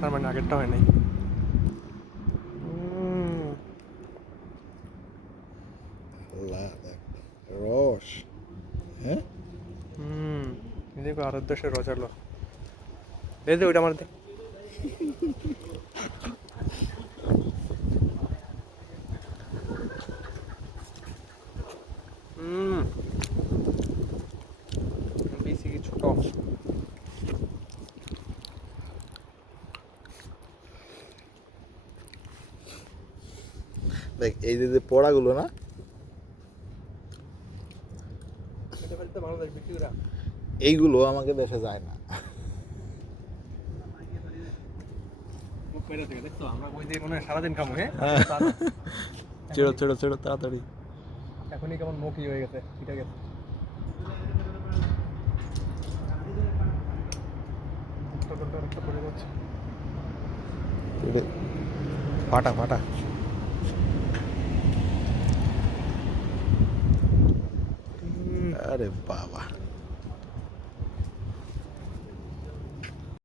তার মানে আগেরটা হয় নাই। রস, হ্যাঁ দেখো আরো দেশের রসালো দে দে ওইটা আমার দে। বেশি কিছু টক। দেখ এই যে পোড়াগুলো না, বাংলাদেশ বিক্রি করা এইগুলো আমাকে দেশে যায় না। দেখছো আমরা ওই দিয়ে মনে হয় সারাদিন খাবো। হ্যাঁ ছেড়ো ছেড়ো ছেড়ো তাড়াতাড়ি। এখনই কেমন মুখই হয়ে গেছে, ঠিক আছে। একটা পড়ে যাচ্ছে। ফাটা ফাটা। আরে বাবা।